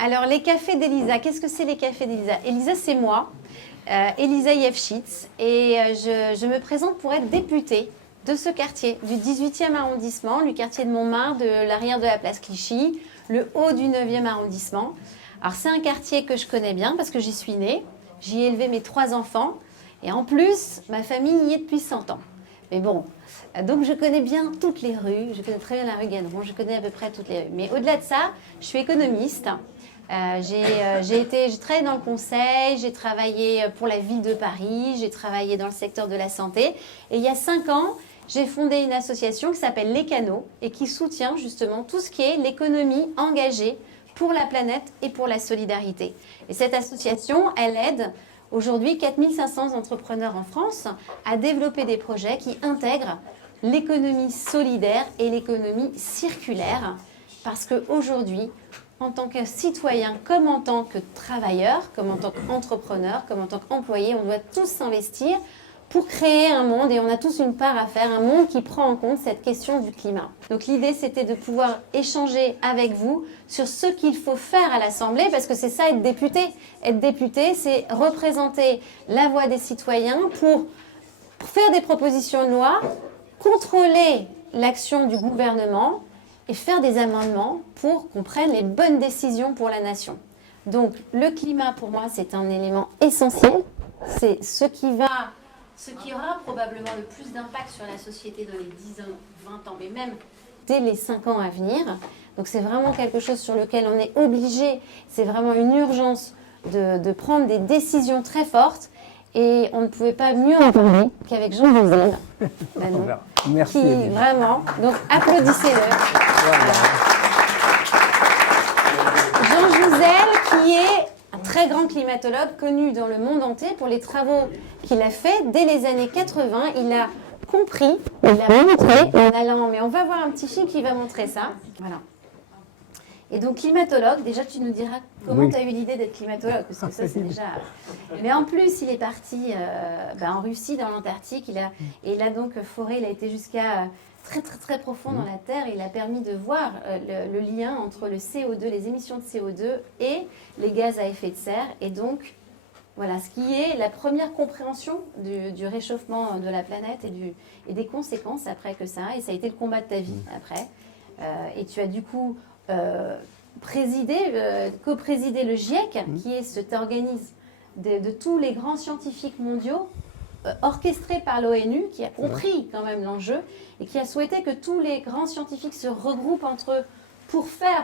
Alors, les cafés d'Elisa, qu'est-ce que c'est les cafés d'Elisa? Elisa, c'est moi, Elisa Yefchitz, et je me présente pour être députée de ce quartier, du 18e arrondissement, du quartier de Montmartre, de l'arrière de la place Clichy, le haut du 9e arrondissement. Alors, c'est un quartier que je connais bien parce que j'y suis née, j'y ai élevé mes 3 enfants, et en plus, ma famille y est depuis 100 ans. Mais bon, donc je connais bien toutes les rues, je connais très bien la rue Ganneron, je connais à peu près toutes les rues. Mais au-delà de ça, je suis économiste. J'ai travaillé dans le conseil, j'ai travaillé pour la ville de Paris, j'ai travaillé dans le secteur de la santé. Et il y a 5 ans, j'ai fondé une association qui s'appelle Les Canaux et qui soutient justement tout ce qui est l'économie engagée pour la planète et pour la solidarité. Et cette association, elle aide aujourd'hui 4500 entrepreneurs en France à développer des projets qui intègrent l'économie solidaire et l'économie circulaire. Parce qu'aujourd'hui, en tant que citoyen, comme en tant que travailleur, comme en tant qu'entrepreneur, comme en tant qu'employé, on doit tous s'investir pour créer un monde, et on a tous une part à faire, un monde qui prend en compte cette question du climat. Donc l'idée, c'était de pouvoir échanger avec vous sur ce qu'il faut faire à l'Assemblée, parce que c'est ça être député. Être député, c'est représenter la voix des citoyens pour faire des propositions de loi, contrôler l'action du gouvernement et faire des amendements pour qu'on prenne les bonnes décisions pour la nation. Donc le climat, pour moi, c'est un élément essentiel. C'est ce qui aura probablement le plus d'impact sur la société dans les 10 ans, 20 ans, mais même dès les 5 ans à venir. Donc c'est vraiment quelque chose sur lequel on est obligé, c'est vraiment une urgence de prendre des décisions très fortes. Et on ne pouvait pas mieux en parler qu'avec Jean Jouzel. Merci. Vraiment, donc applaudissez-le. Voilà. Jean Jouzel, qui est un très grand climatologue connu dans le monde entier pour les travaux qu'il a fait dès les années 80. Il a compris, il l'a montré en allant, mais on va voir un petit film qui va montrer ça. Voilà. Et donc climatologue, déjà tu nous diras comment tu as eu l'idée d'être climatologue, parce que ça c'est déjà... Mais en plus il est parti en Russie, dans l'Antarctique, il a donc foré, il a été jusqu'à très très très profond dans la Terre, il a permis de voir le lien entre le CO2, les émissions de CO2 et les gaz à effet de serre, et donc voilà, ce qui est la première compréhension du réchauffement de la planète et des conséquences après que ça, et ça a été le combat de ta vie après, et tu as du coup... co-présider le GIEC, qui est cet organisme de tous les grands scientifiques mondiaux, orchestré par l'ONU, qui a compris quand même l'enjeu et qui a souhaité que tous les grands scientifiques se regroupent entre eux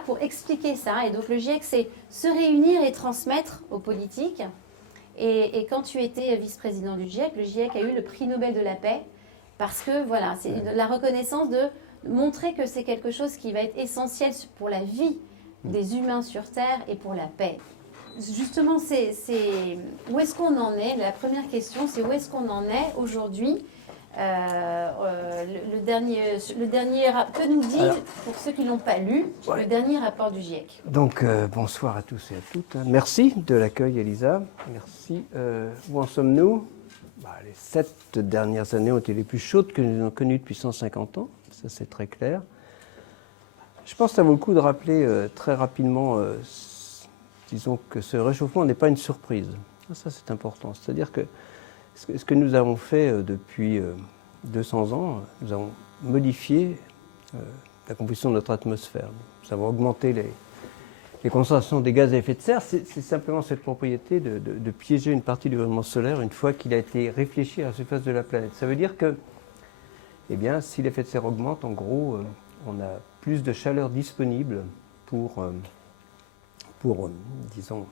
pour expliquer ça. Et donc le GIEC, c'est se réunir et transmettre aux politiques. Et quand tu étais vice-président du GIEC, le GIEC a eu le prix Nobel de la paix parce que voilà, c'est la reconnaissance de montrer que c'est quelque chose qui va être essentiel pour la vie des humains sur Terre et pour la paix. Justement, où est-ce qu'on en est? La première question, c'est où est-ce qu'on en est aujourd'hui? Le dernier, que nous dit, pour ceux qui ne l'ont pas lu, le dernier rapport du GIEC? Donc, bonsoir à tous et à toutes. Merci de l'accueil, Elisa. Merci. Où en sommes-nous? Les 7 dernières années ont été les plus chaudes que nous avons connues depuis 150 ans. Ça, c'est très clair. Je pense que ça vaut le coup de rappeler très rapidement, disons que ce réchauffement n'est pas une surprise. Ça, c'est important. C'est-à-dire que ce que nous avons fait depuis 200 ans, nous avons modifié la composition de notre atmosphère. Nous avons augmenté les concentrations des gaz à effet de serre. C'est simplement cette propriété de piéger une partie du rayonnement solaire une fois qu'il a été réfléchi à la surface de la planète. Ça veut dire que eh bien, si l'effet de serre augmente, en gros, on a plus de chaleur disponible pour disons,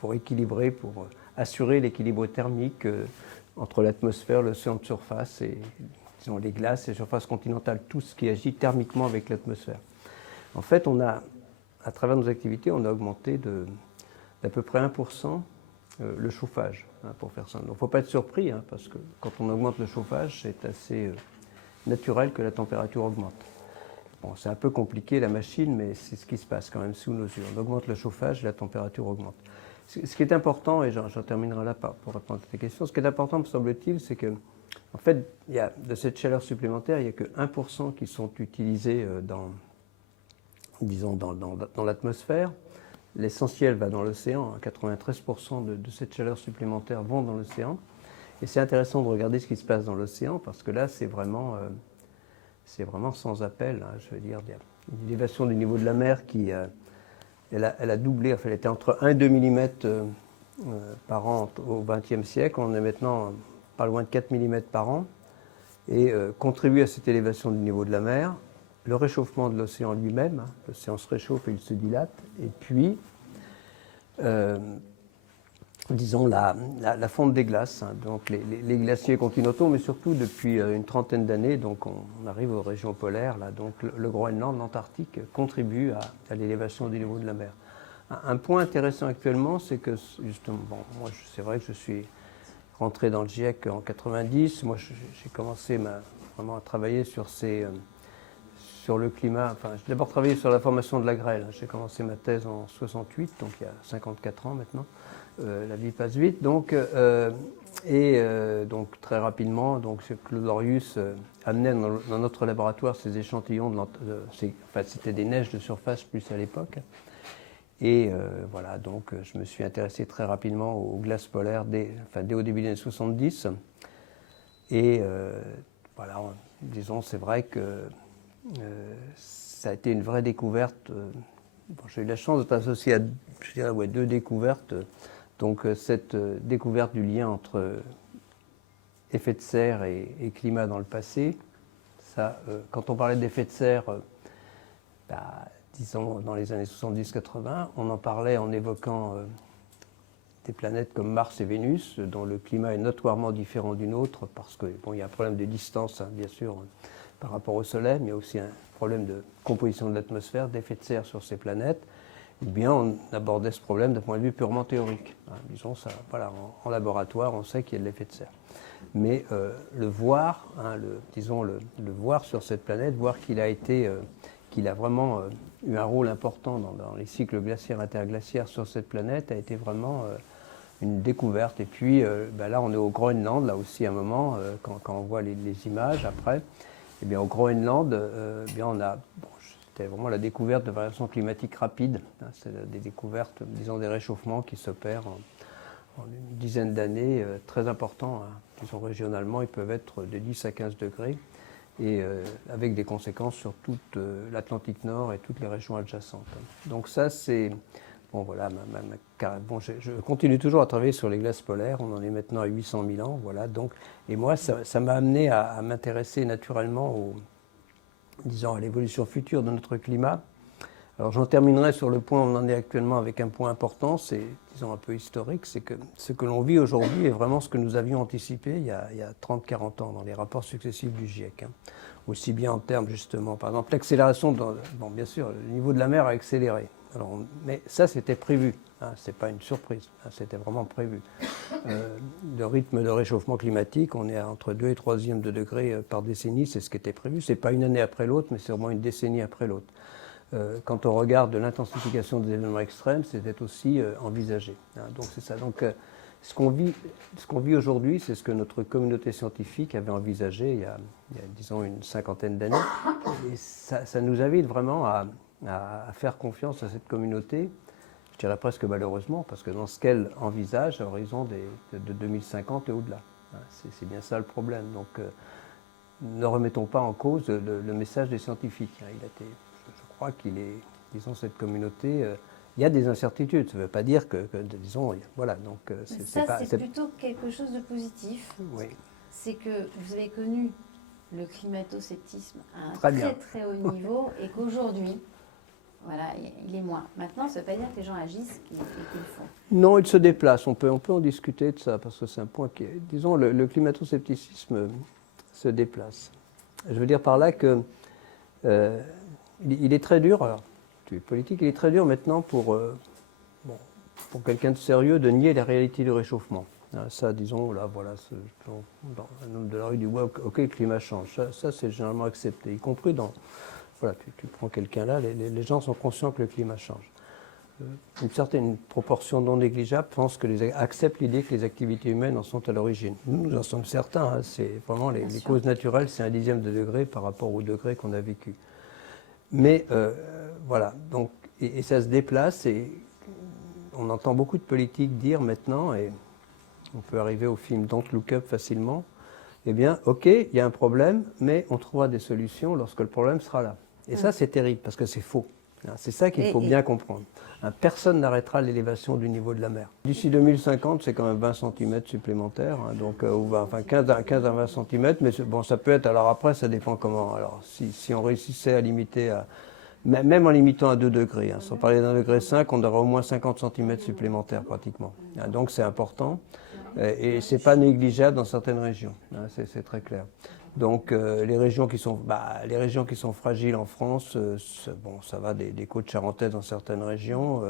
pour équilibrer, pour assurer l'équilibre thermique entre l'atmosphère, l'océan de surface et disons, les glaces, les surfaces continentales, tout ce qui agit thermiquement avec l'atmosphère. En fait, à travers nos activités, on a augmenté d'à peu près 1% le chauffage, pour faire ça. Donc il ne faut pas être surpris, parce que quand on augmente le chauffage, c'est assez naturel que la température augmente. Bon, c'est un peu compliqué la machine, mais c'est ce qui se passe quand même sous nos yeux. On augmente le chauffage, la température augmente. Ce qui est important, et j'en terminerai là pour répondre à tes questions, ce qui est important, me semble-t-il, c'est que, en fait, de cette chaleur supplémentaire, il n'y a que 1% qui sont utilisés disons, dans l'atmosphère. L'essentiel va dans l'océan, 93% de cette chaleur supplémentaire vont dans l'océan. Et c'est intéressant de regarder ce qui se passe dans l'océan, parce que là, c'est vraiment sans appel. Hein. Je veux dire, il y a une élévation du niveau de la mer qui elle a doublé. Enfin, elle était entre 1 et 2 mm par an au XXe siècle. On est maintenant pas loin de 4 mm par an. Et contribue à cette élévation du niveau de la mer le réchauffement de l'océan lui-même. Hein. L'océan se réchauffe et il se dilate. Et puis, disons, la fonte des glaces. Hein. Donc, les glaciers continentaux, mais surtout depuis une trentaine d'années, donc on arrive aux régions polaires. Là, donc, le Groenland, l'Antarctique contribuent à l'élévation du niveau de la mer. Un point intéressant actuellement, c'est que, justement, bon, moi, c'est vrai que je suis rentré dans le GIEC en 90. Moi, j'ai commencé vraiment à travailler sur le climat. Enfin, j'ai d'abord travaillé sur la formation de la grêle. J'ai commencé ma thèse en 68, donc il y a 54 ans maintenant. La vie passe vite. Donc, donc très rapidement, donc Claude Lorius amenait dans notre laboratoire ces échantillons. C'était des neiges de surface plus à l'époque. Et voilà, donc je me suis intéressé très rapidement aux glaces polaires dès au début des années 70. Et voilà, disons, c'est vrai que ça a été une vraie découverte. Bon, j'ai eu la chance d'être associé à deux découvertes. Donc cette découverte du lien entre effet de serre et climat dans le passé, ça, quand on parlait d'effet de serre, disons dans les années 70-80, on en parlait en évoquant des planètes comme Mars et Vénus, dont le climat est notoirement différent d'une autre, parce que bon, il y a un problème de distance, hein, bien sûr, par rapport au Soleil, mais il y a aussi un problème de composition de l'atmosphère, d'effet de serre sur ces planètes. Eh bien, on abordait ce problème d'un point de vue purement théorique. Hein, disons ça, voilà, en laboratoire, on sait qu'il y a de l'effet de serre. Mais le voir, hein, le voir sur cette planète, voir qu'il a vraiment eu un rôle important dans les cycles glaciaires interglaciaires sur cette planète, a été vraiment une découverte. Et puis là, on est au Groenland, là aussi, à un moment, quand on voit les images après. Eh bien, au Groenland, on a... C'était vraiment la découverte de variations climatiques rapides. Hein, c'est des découvertes, disons, des réchauffements qui s'opèrent en une dizaine d'années, très importants. Hein. Disons, régionalement, ils peuvent être de 10 à 15 degrés, et avec des conséquences sur toute l'Atlantique Nord et toutes les régions adjacentes. Donc ça, c'est... Bon, voilà, je continue toujours à travailler sur les glaces polaires. On en est maintenant à 800 000 ans. Voilà, donc, et moi, ça m'a amené à m'intéresser naturellement à l'évolution future de notre climat. Alors j'en terminerai sur le point où on en est actuellement avec un point important, c'est, disons, un peu historique, c'est que ce que l'on vit aujourd'hui est vraiment ce que nous avions anticipé il y a 30-40 ans dans les rapports successifs du GIEC. Hein. Aussi bien en termes, justement, par exemple, l'accélération, bon, bien sûr, le niveau de la mer a accéléré. Alors, mais ça, c'était prévu, hein, ce n'est pas une surprise, hein, c'était vraiment prévu. Le rythme de réchauffement climatique, on est à entre 2 et 3e de degré par décennie, c'est ce qui était prévu. Ce n'est pas une année après l'autre, mais c'est vraiment une décennie après l'autre. Quand on regarde l'intensification des événements extrêmes, c'était aussi envisagé. Hein, donc c'est ça. Donc ce qu'on vit aujourd'hui, c'est ce que notre communauté scientifique avait envisagé il y a disons, une cinquantaine d'années. Et ça nous invite vraiment à faire confiance à cette communauté, je dirais presque malheureusement, parce que dans ce qu'elle envisage à l'horizon de 2050 et au-delà. Hein, c'est bien ça le problème. Donc ne remettons pas en cause le message des scientifiques. Hein, je crois qu'il est, disons, cette communauté, il y a des incertitudes. Ça ne veut pas dire que disons, voilà. Donc, c'est plutôt quelque chose de positif. Oui. C'est que vous avez connu le climato-sceptisme à un très haut niveau et qu'aujourd'hui, voilà, il est moins. Maintenant, ça ne veut pas dire que les gens agissent et qu'ils le font. Non, ils se déplacent. On peut en discuter de ça parce que c'est un point qui est, disons, le climato-scepticisme se déplace. Je veux dire par là que il est très dur, alors, tu es politique, il est très dur maintenant pour quelqu'un de sérieux de nier la réalité du réchauffement. Ça, disons, là, voilà, dans un homme de la rue du bois, ok, le climat change. Ça c'est généralement accepté, y compris dans... Voilà, tu prends quelqu'un là, les gens sont conscients que le climat change. Une certaine proportion non négligeable accepte l'idée que les activités humaines en sont à l'origine. Nous en sommes certains, hein, c'est vraiment les causes naturelles, c'est 1/10 de degré par rapport au degré qu'on a vécu. Mais voilà, donc, et ça se déplace, et on entend beaucoup de politiques dire maintenant, et on peut arriver au film Don't Look Up facilement, eh bien, ok, il y a un problème, mais on trouvera des solutions lorsque le problème sera là. Et ça, c'est terrible, parce que c'est faux. C'est ça qu'il faut bien comprendre. Personne n'arrêtera l'élévation du niveau de la mer. D'ici 2050, c'est quand même 20 cm supplémentaires, donc, enfin 15 à 20 cm, mais bon, ça peut être, alors après, ça dépend comment. Alors, si on réussissait à limiter, même en limitant à 2 degrés, sans parler d'1,5 degré, on aurait au moins 50 cm supplémentaires pratiquement. Donc c'est important, et c'est pas négligeable dans certaines régions, c'est très clair. Donc les régions qui sont fragiles en France, bon, ça va des côtes charentaises dans certaines régions,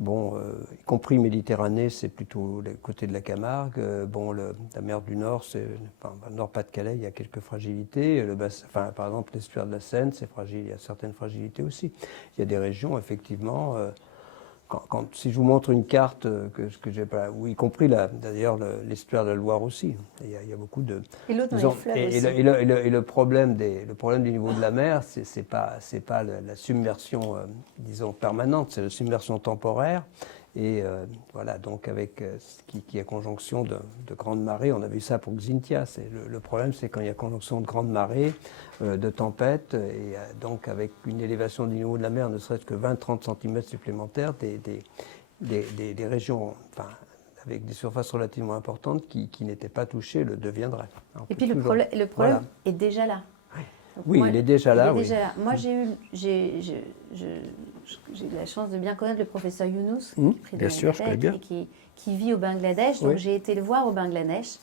y compris Méditerranée, c'est plutôt le côté de la Camargue. La mer du Nord, Nord-Pas-de-Calais, il y a quelques fragilités. Par exemple, l'estuaire de la Seine, c'est fragile, il y a certaines fragilités aussi. Il y a des régions, effectivement. Si je vous montre une carte que j'ai pas, ou y compris d'ailleurs l'estuaire de la Loire aussi, il y a beaucoup de. Et l'autre dans les fleuves aussi. Le problème du niveau de la mer, c'est pas la submersion, disons permanente, c'est la submersion temporaire. Et voilà, donc avec qui est conjonction de grandes marées, on a vu ça pour Xynthia. Le problème, c'est quand il y a conjonction de grandes marées, de tempêtes, et donc avec une élévation du niveau de la mer, ne serait-ce que 20-30 cm supplémentaires, des régions, enfin, avec des surfaces relativement importantes qui n'étaient pas touchées, le deviendraient. Et puis le problème voilà. Est déjà là. Donc oui, il est déjà là. Moi, j'ai eu la chance de bien connaître le professeur Younous, bien sûr, je connais bien. Et qui vit au Bangladesh. Donc j'ai été le voir au Bangladesh.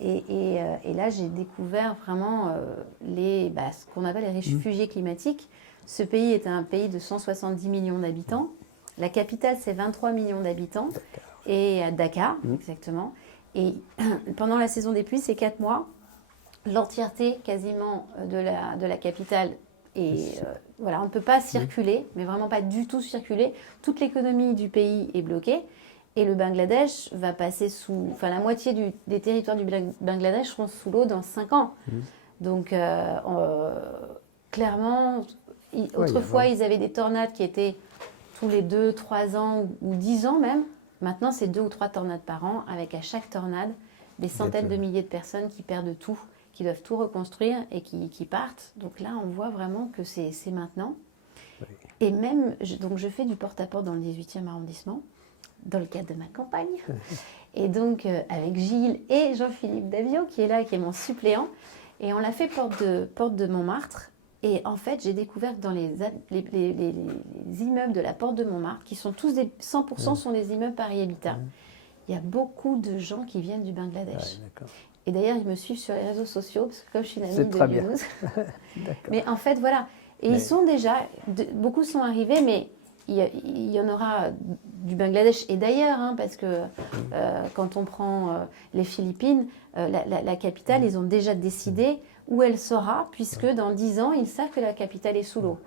Et là, j'ai découvert vraiment ce qu'on appelle les réfugiés climatiques. Ce pays est un pays de 170 millions d'habitants. La capitale, c'est 23 millions d'habitants. Et à Dakar, exactement. Et pendant la saison des pluies, c'est 4 mois. L'entièreté quasiment de la capitale est voilà, on ne peut pas circuler, mais vraiment pas du tout circuler. Toute l'économie du pays est bloquée, et le Bangladesh va passer la moitié des territoires du Bangladesh seront sous l'eau dans 5 ans. Donc clairement, autrefois ils avaient des tornades qui étaient tous les 2-3 ans ou 10 ans même. Maintenant c'est 2 ou 3 tornades par an, avec à chaque tornade des centaines de milliers de personnes qui perdent tout, qui doivent tout reconstruire et qui partent. Donc là, on voit vraiment que c'est maintenant. Oui. Et même, je fais du porte-à-porte dans le 18e arrondissement, dans le cadre de ma campagne. Et donc, avec Gilles et Jean-Philippe Davio, qui est là, qui est mon suppléant. Et on l'a fait porte de Montmartre. Et en fait, j'ai découvert que dans les immeubles de la porte de Montmartre, qui sont tous 100% sont des immeubles Paris Habitat, il y a beaucoup de gens qui viennent du Bangladesh. Et d'ailleurs, ils me suivent sur les réseaux sociaux, parce que comme je suis une amie de Younous. Mais en fait, voilà. Et ils sont déjà, beaucoup sont arrivés, mais il y en aura du Bangladesh et d'ailleurs, parce que quand on prend les Philippines, la capitale, ils ont déjà décidé où elle sera, puisque dans 10 ans, ils savent que la capitale est sous l'eau.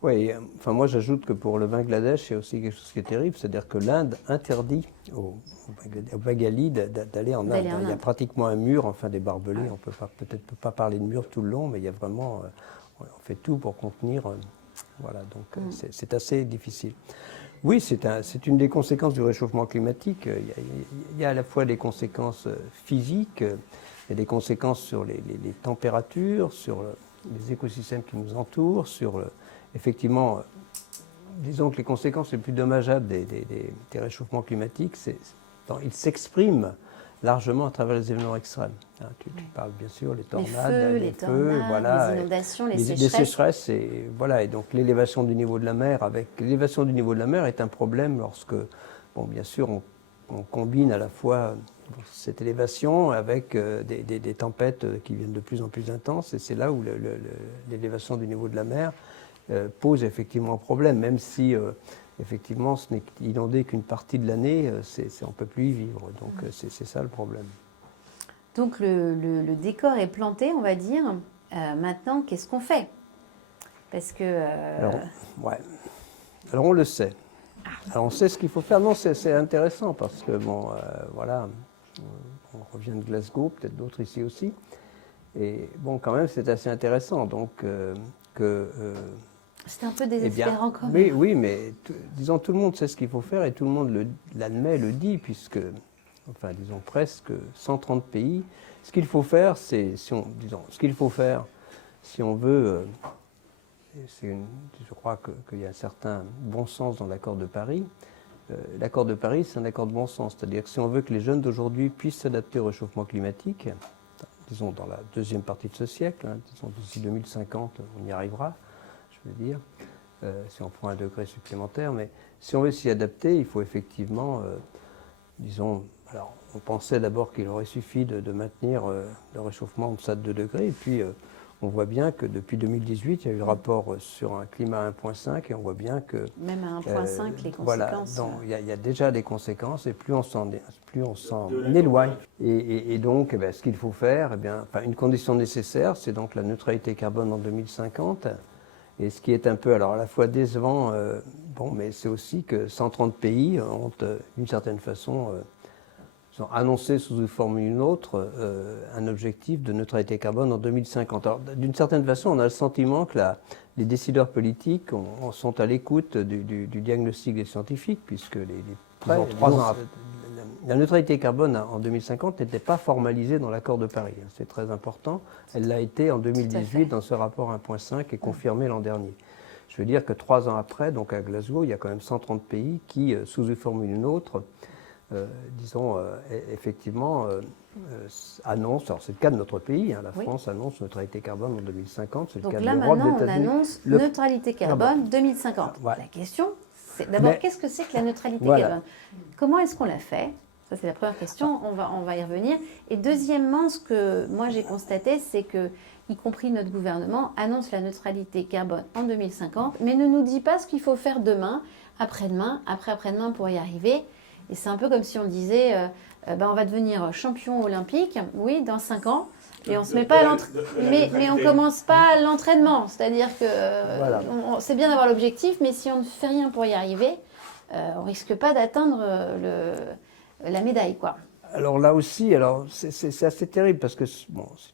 Oui, enfin moi j'ajoute que pour le Bangladesh, il y a aussi quelque chose qui est terrible, c'est-à-dire que l'Inde interdit aux Bengalis d'aller en Inde. Il y a pratiquement un mur, enfin des barbelés, on peut peut-être pas parler de mur tout le long, mais il y a vraiment, on fait tout pour contenir, voilà, donc c'est assez difficile. Oui, c'est une des conséquences du réchauffement climatique. Il y a à la fois des conséquences physiques, il y a des conséquences sur les températures, sur les écosystèmes qui nous entourent, sur effectivement, disons que les conséquences les plus dommageables des réchauffements climatiques, ils s'expriment largement à travers les événements extrêmes. Tu parles bien sûr des tornades, les feux, voilà, les inondations, les sécheresses. Et donc l'élévation du niveau de la mer. L'élévation du niveau de la mer est un problème lorsque, bien sûr, on combine à la fois cette élévation avec des tempêtes qui viennent de plus en plus intenses, et c'est là où l'élévation du niveau de la mer pose effectivement un problème, même si effectivement ce n'est inondé qu'une partie de l'année, on ne peut plus y vivre. Donc c'est ça le problème. Donc le décor est planté, on va dire. Maintenant, qu'est-ce qu'on fait? Parce que... Alors on le sait. Alors on sait ce qu'il faut faire. Non, c'est intéressant parce que, voilà, on revient de Glasgow, peut-être d'autres ici aussi. Et bon, quand même, c'est assez intéressant. Donc, que... c'est un peu désespérant quand même. Mais, oui, mais disons, tout le monde sait ce qu'il faut faire et tout le monde l'admet, le dit, puisque, enfin, disons presque 130 pays. Ce qu'il faut faire, c'est, ce qu'il faut faire, si on veut, je crois qu'il y a un certain bon sens dans l'accord de Paris. L'accord de Paris, c'est un accord de bon sens, c'est-à-dire que si on veut que les jeunes d'aujourd'hui puissent s'adapter au réchauffement climatique, disons dans la deuxième partie de ce siècle, disons d'ici 2050, on y arrivera, je veux dire, si on prend un degré supplémentaire, mais si on veut s'y adapter, il faut effectivement, disons, alors on pensait d'abord qu'il aurait suffi de maintenir le réchauffement en deçà de 2 degrés, et puis on voit bien que depuis 2018, il y a eu le rapport sur un climat à 1,5 et on voit bien que... Même à 1,5, les conséquences... Voilà, donc il y a déjà des conséquences et plus on s'en éloigne. Et donc, ce qu'il faut faire, une condition nécessaire, c'est donc la neutralité carbone en 2050. Et ce qui est un peu, alors à la fois décevant, mais c'est aussi que 130 pays ont, d'une certaine façon, annoncé sous une forme ou une autre un objectif de neutralité carbone en 2050. Alors, d'une certaine façon, on a le sentiment que les décideurs politiques sont à l'écoute du diagnostic des scientifiques, puisque disons, 3 ans après, la neutralité carbone en 2050 n'était pas formalisée dans l'accord de Paris. C'est très important. Elle l'a été en 2018 dans ce rapport 1,5 et confirmé l'an dernier. Je veux dire que 3 ans après, donc à Glasgow, il y a quand même 130 pays qui, sous une forme ou une autre, effectivement, annonce, alors c'est le cas de notre pays, la France annonce neutralité carbone en 2050, c'est le cas de l'Europe, des États-Unis. Donc là, maintenant, on annonce neutralité carbone 2050. Ouais. La question, c'est d'abord, qu'est-ce que c'est que la neutralité carbone? Comment est-ce qu'on l'a fait? Ça, c'est la première question, on va y revenir. Et deuxièmement, ce que moi j'ai constaté, c'est que, y compris notre gouvernement, annonce la neutralité carbone en 2050, mais ne nous dit pas ce qu'il faut faire demain, après-demain, après-après-demain pour y arriver. Et c'est un peu comme si on disait, on va devenir champion olympique, oui, dans 5 ans, et on se met pas à mais on commence pas l'entraînement. C'est-à-dire que c'est bien d'avoir l'objectif, mais si on ne fait rien pour y arriver, on risque pas d'atteindre la médaille, quoi. Alors là aussi, c'est assez terrible parce que, si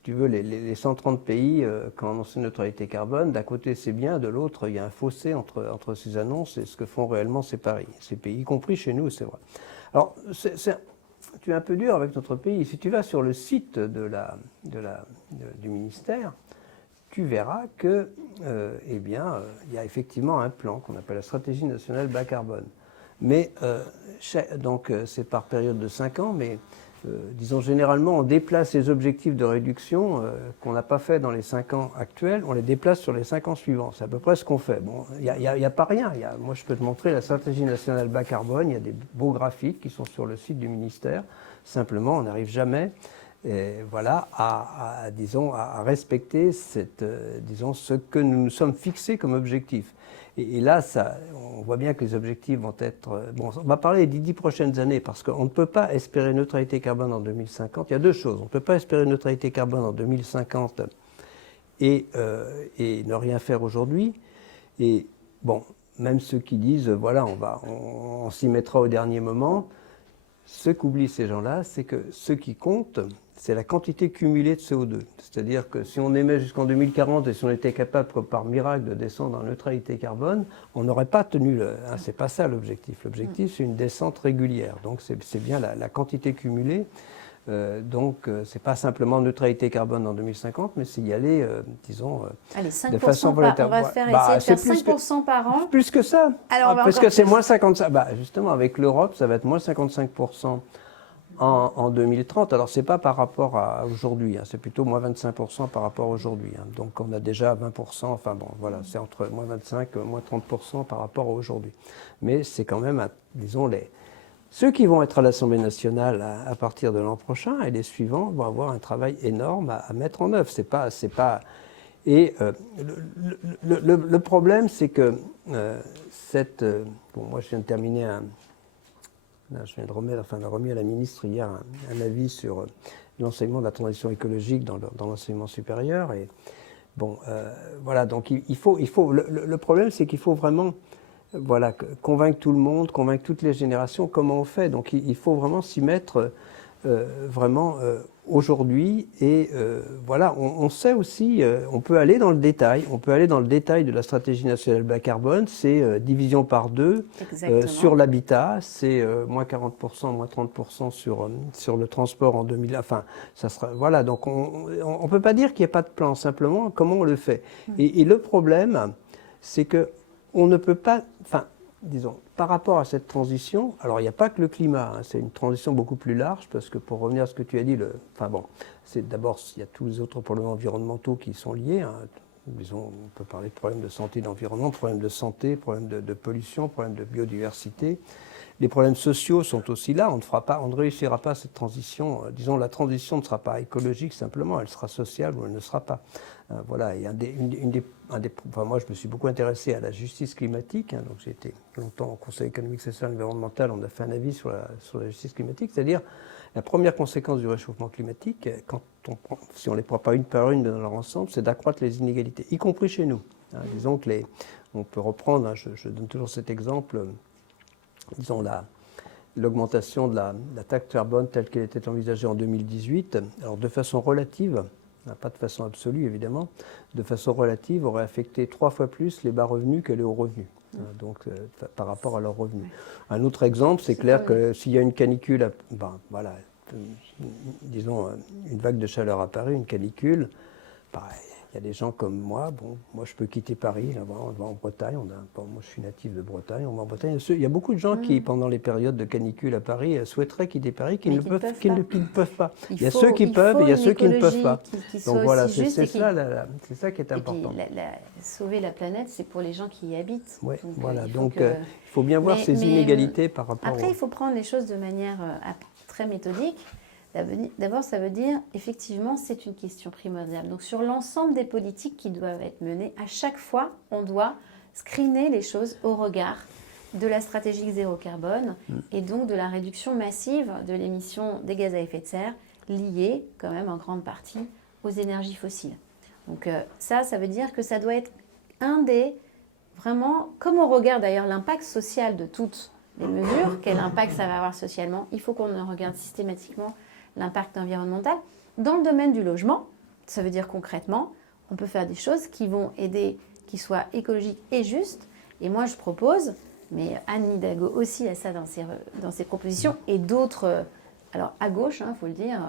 tu veux, les 130 pays, quand on annonce une neutralité carbone, d'un côté c'est bien, de l'autre il y a un fossé entre ces annonces et ce que font réellement ces pays, y compris chez nous, c'est vrai. Alors, tu es un peu dur avec notre pays. Si tu vas sur le site du ministère, tu verras que, il y a effectivement un plan qu'on appelle la stratégie nationale bas carbone. Mais donc c'est par période de 5 ans, mais disons généralement on déplace les objectifs de réduction qu'on n'a pas fait dans les 5 ans actuels, on les déplace sur les 5 ans suivants. C'est à peu près ce qu'on fait. Bon, il n'y a pas rien. Moi je peux te montrer la stratégie nationale bas carbone, il y a des beaux graphiques qui sont sur le site du ministère. Simplement on n'arrive jamais à respecter ce que nous nous sommes fixés comme objectif. Et là, on voit bien que les objectifs vont être... on va parler des 10 prochaines années, parce qu'on ne peut pas espérer neutralité carbone en 2050. Il y a 2 choses. On ne peut pas espérer neutralité carbone en 2050 et ne rien faire aujourd'hui. Et même ceux qui disent, on s'y mettra au dernier moment, ce qu'oublient ces gens-là, c'est que ce qui compte, c'est la quantité cumulée de CO2. C'est-à-dire que si on émet jusqu'en 2040 et si on était capable, par miracle, de descendre en neutralité carbone, on n'aurait pas tenu c'est pas ça l'objectif. L'objectif, c'est une descente régulière. Donc c'est bien la quantité cumulée. C'est pas simplement neutralité carbone en 2050, mais c'est y aller, de façon volontaire. On va essayer de faire 5% par an. Plus que ça. Alors, parce que c'est moins 55%. Justement, avec l'Europe, ça va être moins 55%. En 2030, alors c'est pas par rapport à aujourd'hui, c'est plutôt moins 25% par rapport à aujourd'hui. Donc on a déjà 20%, c'est entre moins 25 et moins 30% par rapport à aujourd'hui. Mais c'est quand même, ceux qui vont être à l'Assemblée nationale à partir de l'an prochain et les suivants vont avoir un travail énorme à mettre en œuvre. Et le problème, c'est que moi je viens de terminer je viens de remis à la ministre hier un avis sur l'enseignement de la transition écologique dans l'enseignement supérieur. Et donc le problème, c'est qu'il faut vraiment convaincre tout le monde, convaincre toutes les générations comment on fait. Donc il faut vraiment s'y mettre vraiment aujourd'hui. Et voilà, on sait aussi, on peut aller dans le détail. On peut aller dans le détail de la stratégie nationale bas carbone. C'est division par 2 sur l'habitat. C'est moins 40%, moins 30% sur le transport en 2000. Enfin, ça sera, voilà, donc on ne peut pas dire qu'il n'y a pas de plan. Simplement, comment on le fait. Et le problème, c'est que on ne peut pas... Enfin, disons, par rapport à cette transition, alors il n'y a pas que le climat, hein, c'est une transition beaucoup plus large, parce que pour revenir à ce que tu as dit, enfin bon, c'est d'abord, il y a tous les autres problèmes environnementaux qui sont liés, hein. Disons, on peut parler de problèmes de santé, d'environnement, problèmes de santé, problèmes de pollution, problèmes de biodiversité. Les problèmes sociaux sont aussi là, on ne réussira pas cette transition, disons, la transition ne sera pas écologique simplement, elle sera sociale ou elle ne sera pas. Voilà, et enfin, moi je me suis beaucoup intéressé à la justice climatique, hein, donc j'ai été longtemps au Conseil économique, social et environnemental, on a fait un avis sur la justice climatique, c'est-à-dire la première conséquence du réchauffement climatique, si on ne les prend pas une par une dans leur ensemble, c'est d'accroître les inégalités, y compris chez nous. Hein, disons que on peut reprendre, hein, je donne toujours cet exemple, disons l'augmentation de la taxe carbone telle qu'elle était envisagée en 2018, alors de façon relative, pas de façon absolue évidemment, de façon relative aurait affecté 3 fois plus les bas revenus que les hauts revenus, donc par rapport à leurs revenus. Un autre exemple, c'est clair que s'il y a une canicule, voilà, disons une vague de chaleur à Paris, une canicule, pareil. Il y a des gens comme moi, bon, moi je peux quitter Paris, là, on va en Bretagne, moi je suis natif de Bretagne, on va en Bretagne. Il y a beaucoup de gens qui, pendant les périodes de canicule à Paris, souhaiteraient quitter Paris, qui ne peuvent pas. Il y a ceux qui peuvent, il y a ceux qui ne peuvent pas. Donc voilà, c'est ça qui est important. Et puis sauver la planète, c'est pour les gens qui y habitent. Ouais, donc, voilà, donc il faut bien voir ces inégalités par rapport Après, il faut prendre les choses de manière très méthodique. D'abord, ça veut dire, effectivement, c'est une question primordiale. Donc, sur l'ensemble des politiques qui doivent être menées, à chaque fois, on doit screener les choses au regard de la stratégie zéro carbone et donc de la réduction massive de l'émission des gaz à effet de serre liée, quand même, en grande partie, aux énergies fossiles. Donc, ça veut dire que ça doit être vraiment, comme on regarde d'ailleurs l'impact social de toutes les mesures, quel impact ça va avoir socialement, il faut qu'on regarde systématiquement l'impact environnemental. Dans le domaine du logement, ça veut dire concrètement, on peut faire des choses qui vont aider, qui soient écologiques et justes. Et moi, je propose, mais Anne Hidalgo aussi a ça dans ses propositions, et d'autres, alors à gauche, il faut le dire,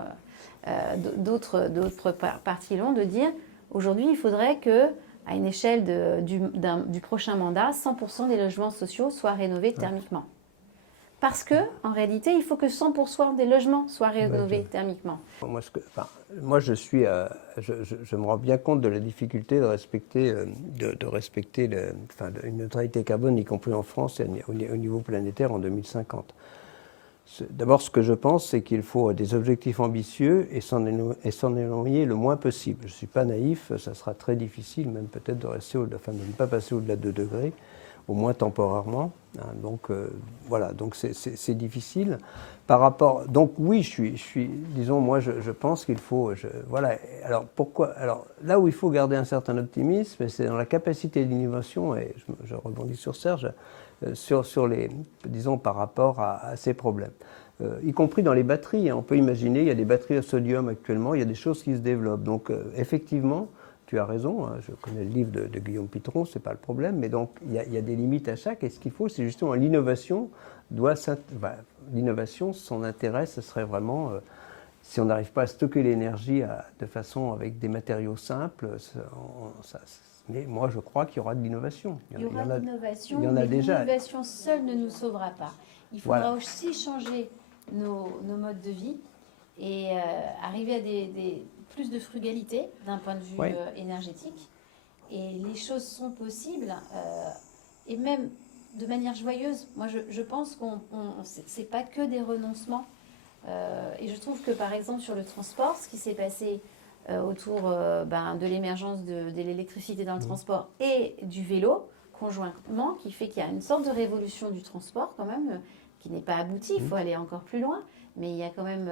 d'autres partis l'ont, de dire, aujourd'hui, il faudrait que, à une échelle du prochain mandat, 100% des logements sociaux soient rénovés thermiquement. Parce qu'en réalité, il faut que 100% des logements soient rénovés thermiquement. Moi, je me rends bien compte de la difficulté de respecter une neutralité carbone, y compris en France et au niveau planétaire en 2050. D'abord, ce que je pense, c'est qu'il faut des objectifs ambitieux et s'en éloigner le moins possible. Je ne suis pas naïf, ça sera très difficile, même peut-être de ne pas passer au-delà de 2 degrés. Au moins temporairement. Hein, donc voilà, donc c'est difficile. Par rapport, donc oui, disons, moi je pense qu'il faut, voilà. Alors pourquoi? Alors là où il faut garder un certain optimisme, c'est dans la capacité d'innovation, et je rebondis sur Serge, sur les, disons, par rapport à ces problèmes. Y compris dans les batteries. Hein, on peut imaginer, il y a des batteries au sodium actuellement, il y a des choses qui se développent. Donc effectivement, tu as raison, hein, je connais le livre de Guillaume Pitron, ce n'est pas le problème, mais donc il y a des limites à chaque, et ce qu'il faut, c'est justement l'innovation. L'innovation, son intérêt, ce serait vraiment, si on n'arrive pas à stocker l'énergie de façon avec des matériaux simples, mais moi je crois qu'il y aura de l'innovation. Il y aura de l'innovation, mais l'innovation seule ne nous sauvera pas. Il faudra aussi changer nos modes de vie et arriver à plus de frugalité d'un point de vue énergétique. Et les choses sont possibles, et même de manière joyeuse. Moi, je pense c'est pas que des renoncements. Et je trouve que, par exemple, sur le transport, ce qui s'est passé autour de l'émergence de l'électricité dans le transport et du vélo, conjointement, qui fait qu'il y a une sorte de révolution du transport, quand même, qui n'est pas aboutie. Il faut aller encore plus loin. Mais il y a quand même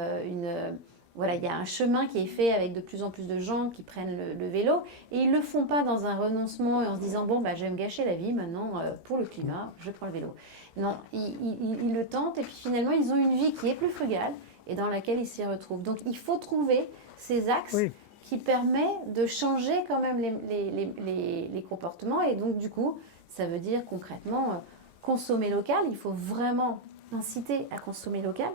il y a un chemin qui est fait avec de plus en plus de gens qui prennent le vélo, et ils ne le font pas dans un renoncement et en se disant je vais me gâcher la vie maintenant pour le climat, je prends le vélo. Non, ils le tentent, et puis finalement ils ont une vie qui est plus frugale et dans laquelle ils s'y retrouvent. Donc il faut trouver ces axes qui permettent de changer quand même les comportements. Et donc du coup, ça veut dire concrètement consommer local. Il faut vraiment inciter à consommer local.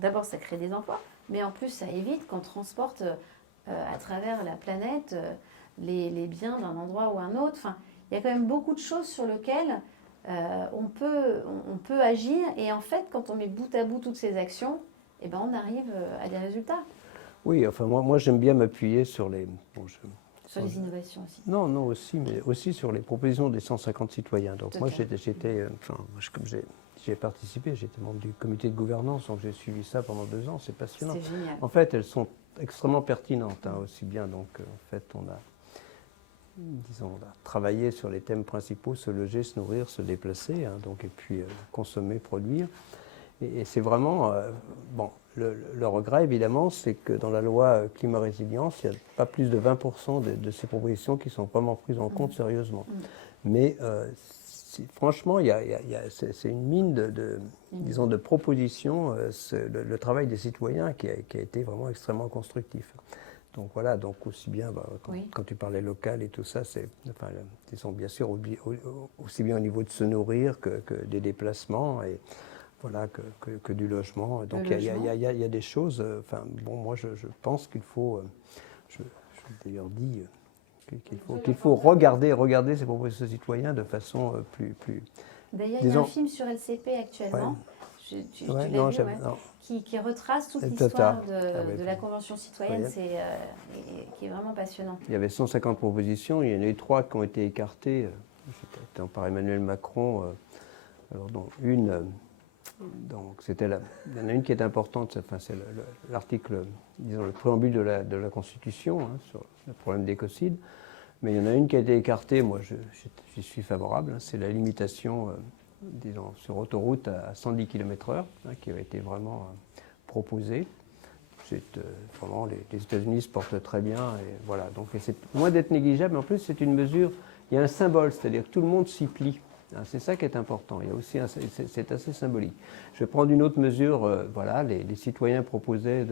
D'abord, ça crée des emplois, mais en plus, ça évite qu'on transporte à travers la planète les biens d'un endroit ou un autre. Enfin, il y a quand même beaucoup de choses sur lesquelles on peut agir. Et en fait, quand on met bout à bout toutes ces actions, eh ben, on arrive à des résultats. Oui, enfin moi j'aime bien m'appuyer sur les... Sur les innovations aussi. Non, aussi, mais aussi sur les propositions des 150 citoyens. Donc moi comme j'ai participé, j'étais membre du comité de gouvernance, donc j'ai suivi ça pendant 2 ans, c'est passionnant. C'est génial. En fait, elles sont extrêmement pertinentes, aussi bien. Donc en fait, on a travaillé sur les thèmes principaux, se loger, se nourrir, se déplacer, et puis consommer, produire. Et c'est vraiment, le regret évidemment, c'est que dans la loi climat résilience, il n'y a pas plus de 20% de ces propositions qui sont vraiment prises en compte sérieusement. Mais franchement, c'est une mine de propositions, le travail des citoyens qui a été vraiment extrêmement constructif. Donc voilà, donc aussi bien, quand tu parlais local et tout ça, disons bien sûr aussi bien au niveau de se nourrir que des déplacements et voilà, que du logement. Donc il y a des choses, moi je pense qu'il faut, je d'ailleurs dit qu'il faut regarder ces propositions citoyennes de façon plus... D'ailleurs, il y a un film sur LCP actuellement, tu l'as vu, qui retrace toute l'histoire de la Convention citoyenne, qui est vraiment passionnant. Il y avait 150 propositions, il y en a eu 3 qui ont été écartées par Emmanuel Macron, dont une... Donc il y en a une qui est importante, c'est l'article, disons le préambule de la Constitution, sur le problème d'écocide. Mais il y en a une qui a été écartée, moi j'y suis favorable, c'est la limitation, disons, sur autoroute à 110 km/h, qui avait été vraiment proposée. Vraiment, les États-Unis se portent très bien, et voilà. Donc c'est loin d'être négligeable, mais en plus c'est une mesure, il y a un symbole, c'est-à-dire que tout le monde s'y plie. C'est ça qui est important. Il y a aussi c'est assez symbolique. Je vais prendre une autre mesure. Les citoyens proposaient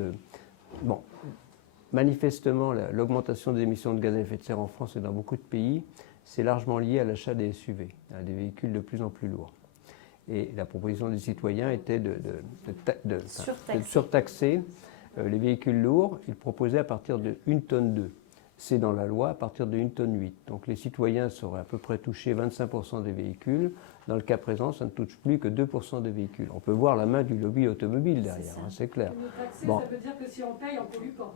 manifestement, l'augmentation des émissions de gaz à effet de serre en France et dans beaucoup de pays, c'est largement lié à l'achat des SUV, des véhicules de plus en plus lourds. Et la proposition des citoyens était de surtaxer les véhicules lourds. Ils proposaient à partir de 1,2 tonne. C'est dans la loi à partir de 1,8 tonne. Donc les citoyens seraient à peu près touchés 25% des véhicules. Dans le cas présent, ça ne touche plus que 2% des véhicules. On peut voir la main du lobby automobile derrière, c'est clair. Taxer, ça veut dire que si on paye, on ne pollue pas.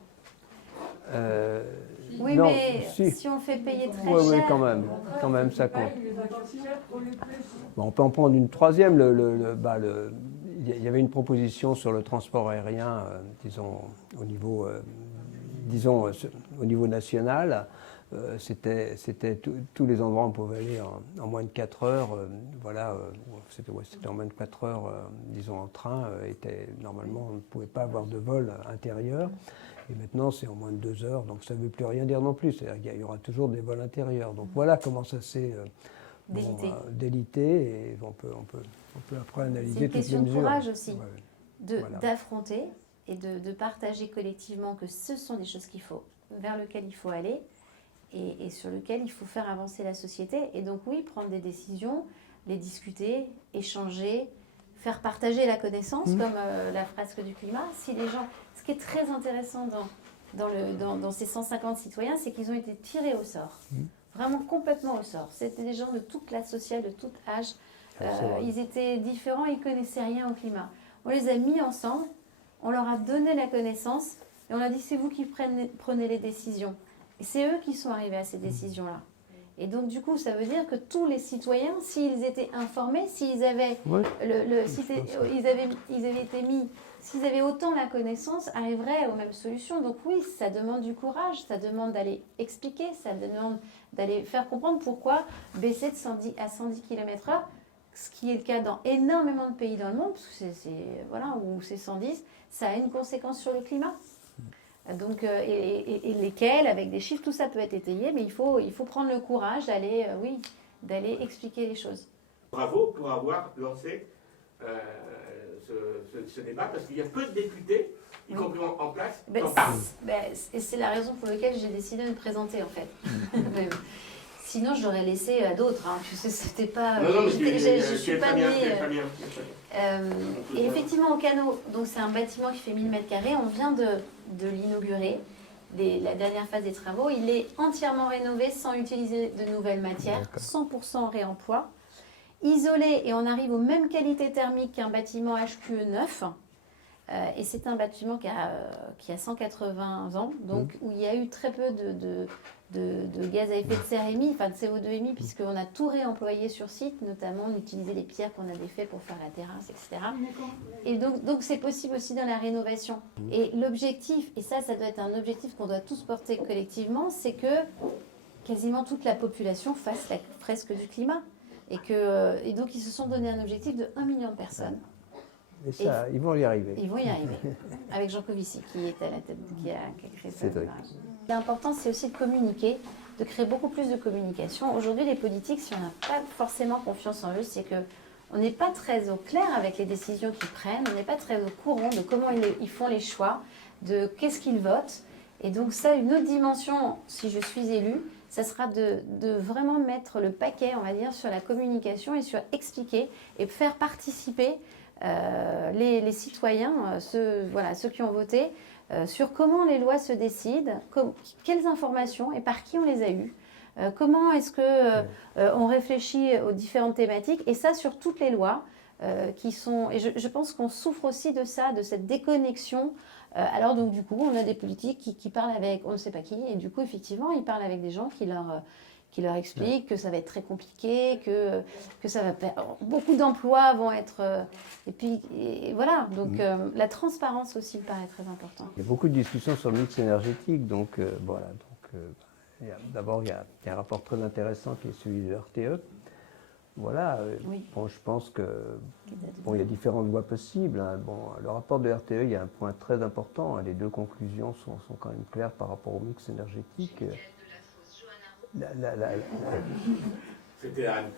Oui, non, mais si on fait payer très cher... Oui, quand même, ça compte. On peut en prendre une troisième. Il y avait une proposition sur le transport aérien, disons, au niveau national. C'était tous les endroits où on pouvait aller en moins de 4 heures. C'était en moins de 4 heures, disons, en train. Normalement, on ne pouvait pas avoir de vol intérieur. Et maintenant, c'est en moins de 2 heures. Donc, ça ne veut plus rien dire non plus. C'est-à-dire qu'il y aura toujours des vols intérieurs. Donc, voilà comment ça s'est délité. Et on peut après analyser toutes les mesures. C'est une question de courage aussi, d'affronter et de partager collectivement que ce sont des choses vers lesquelles il faut aller et sur lesquelles il faut faire avancer la société. Et donc oui, prendre des décisions, les discuter, échanger, faire partager la connaissance, comme la fresque du climat. Si les gens, ce qui est très intéressant dans ces 150 citoyens, c'est qu'ils ont été tirés au sort, vraiment complètement au sort. C'était des gens de toute classe sociale, de tout âge. Ils étaient différents, ils ne connaissaient rien au climat. On les a mis ensemble, on leur a donné la connaissance et on leur a dit c'est vous qui prenez les décisions. Et c'est eux qui sont arrivés à ces décisions-là. Et donc du coup, ça veut dire que tous les citoyens, s'ils étaient informés, s'ils avaient s'ils avaient autant la connaissance, arriveraient aux mêmes solutions. Donc oui, ça demande du courage, ça demande d'aller expliquer, ça demande d'aller faire comprendre pourquoi baisser de 110 à 110 km/h, ce qui est le cas dans énormément de pays dans le monde, parce que où c'est 110, ça a une conséquence sur le climat. Donc, et lesquels, avec des chiffres, tout ça peut être étayé, mais il faut prendre le courage d'aller expliquer les choses. Bravo pour avoir lancé ce débat parce qu'il y a peu de députés, y compris en place. Et c'est la raison pour laquelle j'ai décidé de me présenter en fait. Sinon, je l'aurais laissé à d'autres. Hein. Tu sais, c'était pas. Non, mais je suis pas née. Et et effectivement, au Canot, donc c'est un bâtiment qui fait 1000 mètres carrés. On vient de l'inaugurer, la dernière phase des travaux. Il est entièrement rénové sans utiliser de nouvelles matières, 100% réemploi, isolé, et on arrive aux mêmes qualités thermiques qu'un bâtiment HQE neuf. Et c'est un bâtiment qui a 180 ans, donc où il y a eu très peu de gaz à effet de serre émis, enfin de CO2 émis, puisqu'on a tout réemployé sur site, notamment on utilisait les pierres qu'on avait fait pour faire la terrasse, etc. Et donc c'est possible aussi dans la rénovation. Et l'objectif, et ça doit être un objectif qu'on doit tous porter collectivement, c'est que quasiment toute la population fasse la fresque du climat. Et donc ils se sont donné un objectif de 1 million de personnes. Et ça, ils vont y arriver. Ils vont y arriver. Avec Jean Covici, qui est à la tête, qui a créé ça. L'important, c'est aussi de communiquer, de créer beaucoup plus de communication. Aujourd'hui, les politiques, si on n'a pas forcément confiance en eux, c'est qu'on n'est pas très au clair avec les décisions qu'ils prennent, on n'est pas très au courant de comment ils font les choix, de qu'est-ce qu'ils votent. Et donc ça, une autre dimension, si je suis élue, ça sera de vraiment mettre le paquet, on va dire, sur la communication et sur expliquer et faire participer les citoyens, ceux qui ont voté, sur comment les lois se décident, quelles informations et par qui on les a eues, comment est-ce qu'on réfléchit aux différentes thématiques, et ça sur toutes les lois qui sont... Et je pense qu'on souffre aussi de ça, de cette déconnexion. Alors donc du coup, on a des politiques qui parlent avec on ne sait pas qui, et du coup, effectivement, ils parlent avec des gens qui leur expliquent que ça va être très compliqué, que ça va beaucoup d'emplois vont être... et voilà, donc la transparence aussi me paraît très importante. Il y a beaucoup de discussions sur le mix énergétique, donc voilà. D'abord, il y a un rapport très intéressant qui est celui de RTE. Voilà, bon, je pense que il y a différentes voies possibles. Hein. Bon, le rapport de RTE, il y a un point très important. Hein. Les deux conclusions sont quand même claires par rapport au mix énergétique. C'était Anne.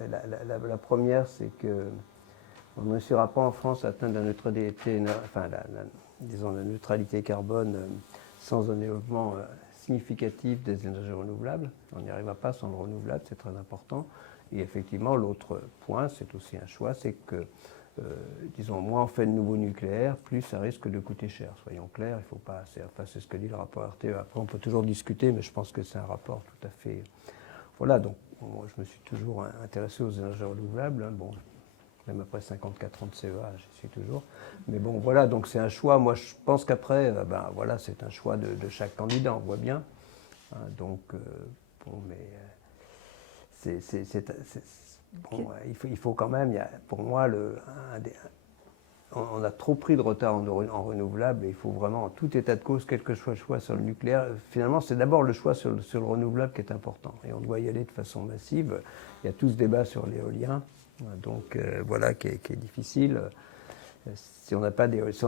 La première, c'est qu'on ne réussira pas en France à atteindre la neutralité, la neutralité carbone sans un développement significatif des énergies renouvelables. On n'y arrivera pas sans le renouvelable, c'est très important. Et effectivement, l'autre point, c'est aussi un choix, c'est que, moins on fait de nouveaux nucléaires, plus ça risque de coûter cher. Soyons clairs, il faut pas... c'est ce que dit le rapport RTE. Après, on peut toujours discuter, mais je pense que c'est un rapport tout à fait... Voilà, donc moi, je me suis toujours intéressé aux énergies renouvelables. Hein. Bon, même après 54 ans de CEA, j'y suis toujours. Mais bon, voilà, donc c'est un choix. Moi, je pense qu'après, voilà, c'est un choix de chaque candidat, on voit bien. Hein, donc, mais il faut quand même, pour moi, on a trop pris de retard en renouvelable, et il faut vraiment, en tout état de cause, quel que soit le choix sur le nucléaire, finalement, c'est d'abord le choix sur le renouvelable qui est important. Et on doit y aller de façon massive. Il y a tout ce débat sur l'éolien, donc voilà, qui est difficile. Si on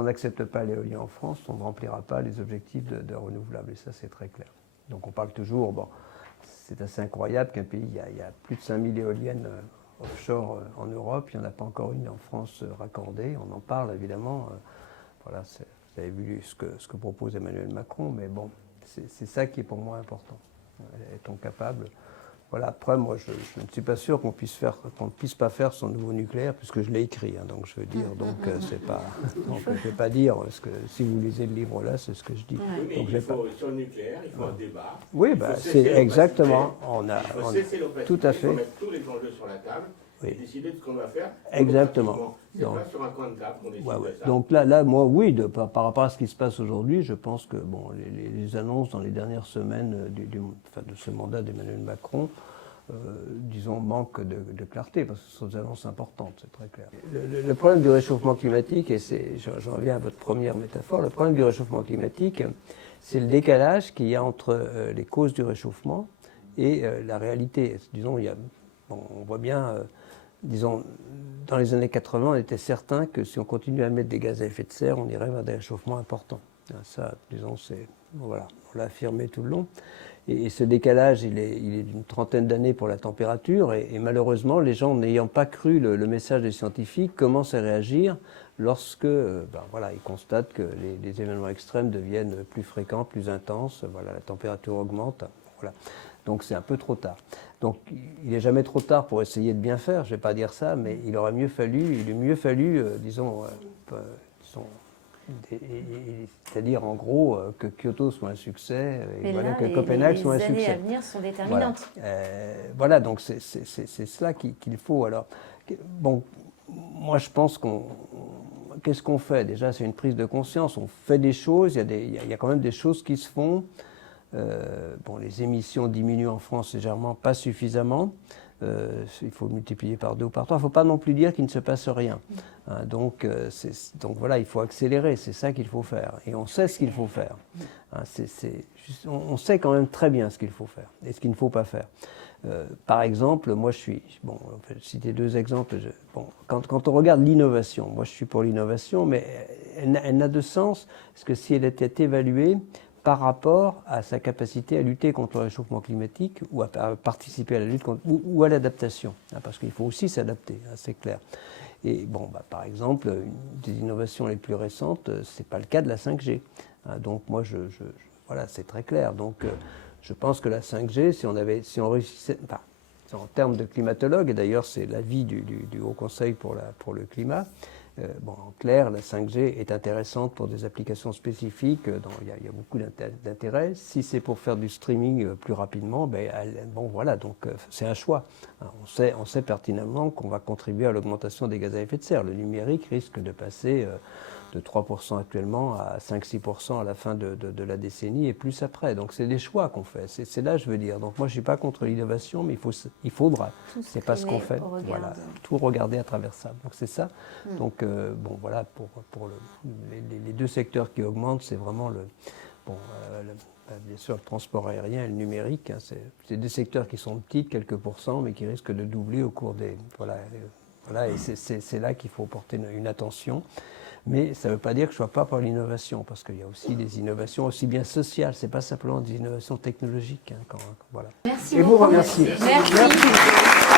n'accepte pas l'éolien en France, on ne remplira pas les objectifs de renouvelable, et ça, c'est très clair. Donc on parle toujours, c'est assez incroyable qu'un pays, il y a plus de 5000 éoliennes offshore en Europe, il n'y en a pas encore une en France raccordée, on en parle évidemment. Voilà, vous avez vu ce que propose Emmanuel Macron, mais bon, c'est ça qui est pour moi important. Est-on capable? Voilà, après, moi, je ne suis pas sûr qu'on ne puisse pas faire son nouveau nucléaire, puisque je l'ai écrit, hein, donc je veux dire, c'est pas... Donc, je ne vais pas dire, parce que si vous lisez le livre là, c'est ce que je dis. Oui, mais Donc, sur le nucléaire, il faut un débat. Oui, c'est exactement... Il faut cesser l'opacité, tout à fait. il faut mettre tous les enjeux sur la table et décider de ce qu'on va faire. Exactement. C'est pas sur un coin de table qu'on décide de ça. Donc là, moi, oui, par rapport à ce qui se passe aujourd'hui, je pense que les annonces dans les dernières semaines de ce mandat d'Emmanuel Macron, manquent de clarté, parce que ce sont des annonces importantes, c'est très clair. Le problème du réchauffement climatique, et j'en reviens à votre première métaphore, le problème du réchauffement climatique, c'est le décalage qu'il y a entre les causes du réchauffement et la réalité. Disons, on voit bien... dans les années 80, on était certain que si on continuait à mettre des gaz à effet de serre, on irait vers des réchauffements importants. Ça, on l'a affirmé tout le long. Et ce décalage, il est d'une trentaine d'années pour la température. Et malheureusement, les gens n'ayant pas cru le message des scientifiques commencent à réagir lorsque voilà, ils constatent que les événements extrêmes deviennent plus fréquents, plus intenses. Voilà, la température augmente. Voilà. Donc c'est un peu trop tard. Donc il n'est jamais trop tard pour essayer de bien faire, je ne vais pas dire ça, mais il est mieux fallu, c'est-à-dire en gros que Kyoto soit un succès et voilà, que Copenhague soit un succès. Les années à venir sont déterminantes. Voilà, donc c'est cela qu'il faut. Alors, bon, moi je pense qu'est-ce qu'on fait? Déjà, c'est une prise de conscience, on fait des choses, il y a quand même des choses qui se font. Bon, les émissions diminuent en France légèrement, pas suffisamment. Il faut multiplier par 2 ou par 3. Il ne faut pas non plus dire qu'il ne se passe rien. Hein, donc voilà, il faut accélérer, c'est ça qu'il faut faire. Et on sait ce qu'il faut faire. Hein, on sait quand même très bien ce qu'il faut faire et ce qu'il ne faut pas faire. Par exemple, moi je vais citer 2 exemples. Quand on regarde l'innovation, moi je suis pour l'innovation, mais elle n'a de sens parce que si elle était évaluée par rapport à sa capacité à lutter contre le réchauffement climatique ou à participer à la lutte ou à l'adaptation, hein, parce qu'il faut aussi s'adapter, hein, c'est clair. Et par exemple, une des innovations les plus récentes, c'est pas le cas de la 5G. Hein, donc moi, voilà, c'est très clair. Donc je pense que la 5G, si on réussissait, en termes de climatologue, et d'ailleurs c'est l'avis du Haut Conseil pour le climat. En clair, la 5G est intéressante pour des applications spécifiques. Il y a beaucoup d'intérêt. Si c'est pour faire du streaming plus rapidement, voilà, donc c'est un choix. On sait pertinemment qu'on va contribuer à l'augmentation des gaz à effet de serre. Le numérique risque de passer de 3% actuellement à 5-6% à la fin de la décennie et plus après. Donc c'est des choix qu'on fait. C'est là, je veux dire. Donc moi, je ne suis pas contre l'innovation, mais il faudra. C'est pas ce qu'on fait. Voilà, tout regarder à travers ça. Donc c'est ça. Donc voilà, pour les 2 secteurs qui augmentent, c'est vraiment bien sûr le transport aérien et le numérique. Hein, c'est des secteurs qui sont petits, quelques pourcents, mais qui risquent de doubler au cours des... Voilà, et c'est là qu'il faut porter une attention. Mais ça ne veut pas dire que je ne sois pas pour l'innovation, parce qu'il y a aussi des innovations aussi bien sociales, ce n'est pas simplement des innovations technologiques. Hein, voilà. Merci et beaucoup. vous remercie. Merci.